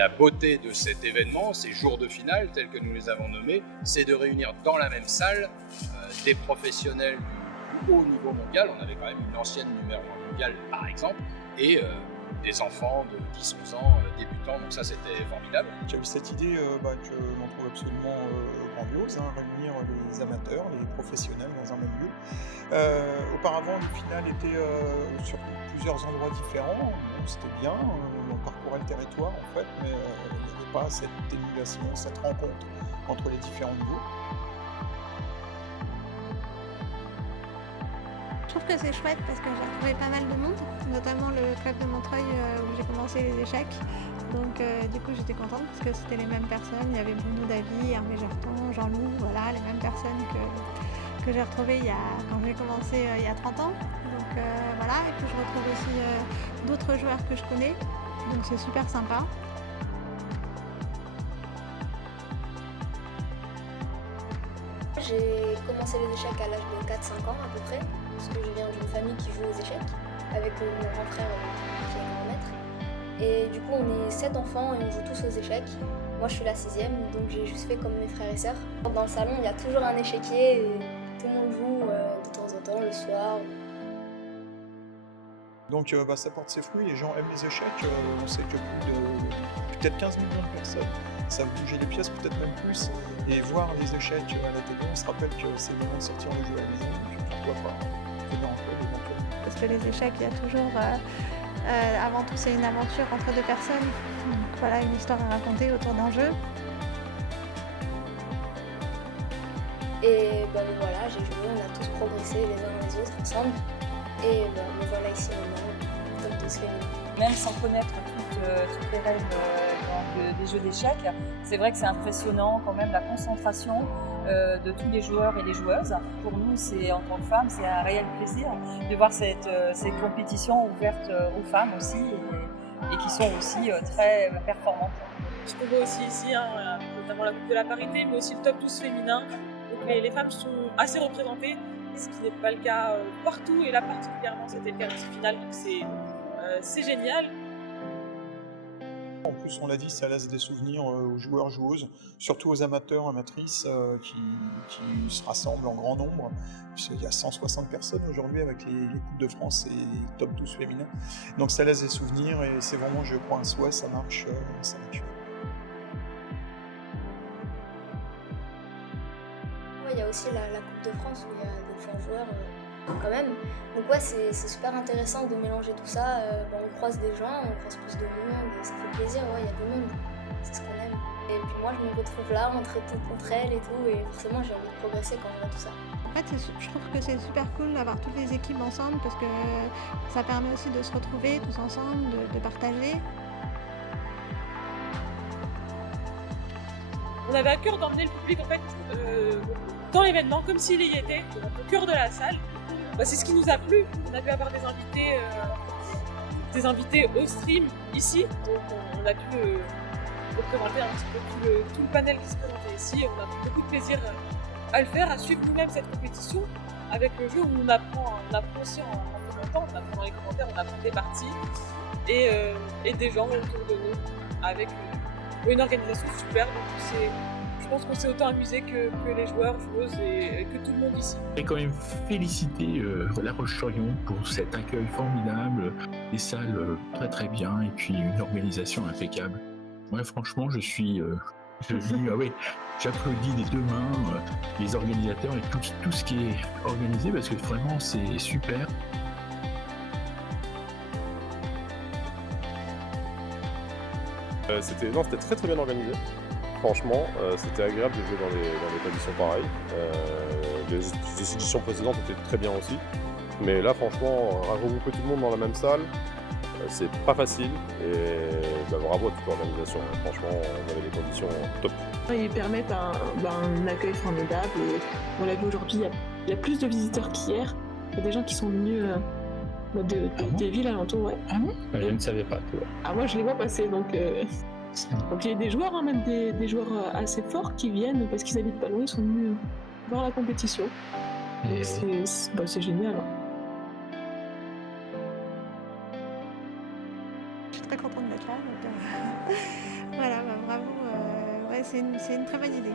La beauté de cet événement, ces jours de finale tels que nous les avons nommés, c'est de réunir dans la même salle des professionnels du plus haut niveau mondial. On avait quand même une ancienne numéro 1 mondiale par exemple, et des enfants de 10-11 ans débutants, donc ça c'était formidable. J'ai eu cette idée que l'on trouve absolument grandiose, réunir les amateurs, les professionnels dans un même lieu. Auparavant, le final était sur plusieurs endroits différents, bon, c'était bien, on parcourait le territoire en fait, mais il n'y avait pas cette émulation, cette rencontre entre les différents niveaux. Je trouve que c'est chouette parce que j'ai retrouvé pas mal de monde, notamment le club de Montreuil où j'ai commencé les échecs. Donc du coup j'étais contente parce que c'était les mêmes personnes. Il y avait Bruno Davy, Hervé Gerton, Jean-Loup, voilà, les mêmes personnes que j'ai retrouvées quand j'ai commencé il y a 30 ans. Donc voilà, et puis je retrouve aussi d'autres joueurs que je connais. Donc c'est super sympa. J'ai commencé les échecs à l'âge de 4-5 ans à peu près, parce que je viens d'une famille qui joue aux échecs, avec mon grand frère qui est grand maître. Et du coup on est 7 enfants et on joue tous aux échecs. Moi je suis la 6e, donc j'ai juste fait comme mes frères et sœurs. Dans le salon il y a toujours un échiquier et tout le monde joue de temps en temps, le soir. Donc ça porte ses fruits, les gens aiment les échecs, on sait que peut-être 15 millions de personnes savent bouger les pièces, peut-être même plus, et voir les échecs à la télé, on se rappelle que c'est le moment de sortir le jeu à la maison, donc pourquoi pas venir en club éventuellement. Parce que les échecs, il y a toujours, avant tout c'est une aventure entre deux personnes, donc voilà, une histoire à raconter autour d'un jeu. Et voilà, j'ai joué, on a tous progressé les uns les autres ensemble. Et me voilà ici maintenant, comme tous les Même sans connaître toutes les règles des jeux d'échecs, c'est vrai que c'est impressionnant quand même la concentration de tous les joueurs et les joueuses. Pour nous, en tant que femmes, c'est un réel plaisir de voir ces compétitions ouvertes aux femmes aussi et qui sont aussi très performantes. Ce qu'on voit aussi ici, notamment la Coupe de la parité, mais aussi le top 12 féminin. Donc les femmes sont assez représentées, ce qui n'est pas le cas partout, et là particulièrement c'était le cas de ce final, donc c'est génial. En plus, on l'a dit, ça laisse des souvenirs aux joueurs, joueuses, surtout aux amateurs, amatrices qui se rassemblent en grand nombre. Il y a 160 personnes aujourd'hui avec les Coupes de France et les top 12 féminins. Donc ça laisse des souvenirs et c'est vraiment, je crois, un souhait, ça marche. Il y a aussi la Coupe de France où il y a des grands joueurs quand même. Donc ouais, c'est super intéressant de mélanger tout ça. On croise des gens, on croise plus de monde, ça fait plaisir, il y a du monde, c'est ce qu'on aime. Et puis moi je me retrouve là entre elles et tout, et forcément j'ai envie de progresser quand on voit tout ça. En fait, je trouve que c'est super cool d'avoir toutes les équipes ensemble parce que ça permet aussi de se retrouver tous ensemble, de partager. On avait à cœur d'emmener le public en fait dans l'événement comme s'il y était, au cœur de la salle. C'est ce qui nous a plu. On a pu avoir des invités au stream ici, donc on a pu représenter un petit peu tout le panel qui se présentait ici. On a beaucoup de plaisir à le faire, à suivre nous-mêmes cette compétition avec le jeu où on apprend aussi en commentant, on apprend dans les commentaires, on apprend des parties et des gens autour de nous avec une organisation super. Donc je pense qu'on s'est autant amusé que les joueurs, joueuses et que tout le monde ici. Et quand même féliciter La Roche-sur-Yon pour cet accueil formidable, des salles très très bien et puis une organisation impeccable. Ouais, franchement, j'applaudis des deux mains les organisateurs et tout ce qui est organisé parce que vraiment c'est super. C'était très très bien organisé. Franchement, c'était agréable de jouer dans des conditions pareilles. Les éditions précédentes étaient très bien aussi. Mais là, franchement, regrouper tout le monde dans la même salle, c'est pas facile. Et bravo à toute l'organisation. Franchement, on avait des conditions top. Ils permettent un accueil formidable. Et on l'a vu aujourd'hui, il y a plus de visiteurs qu'hier. Il y a des gens qui sont venus des villes alentours. Ouais. Ah bon ? Je ne savais pas. Toi. Ah, moi, je les vois passer. Donc il y a des joueurs, même des joueurs assez forts qui viennent parce qu'ils habitent pas loin, ils sont venus voir la compétition. Et c'est génial. Je suis très contente d'être là. Donc, voilà, bah, bravo. Ouais, c'est une très bonne idée.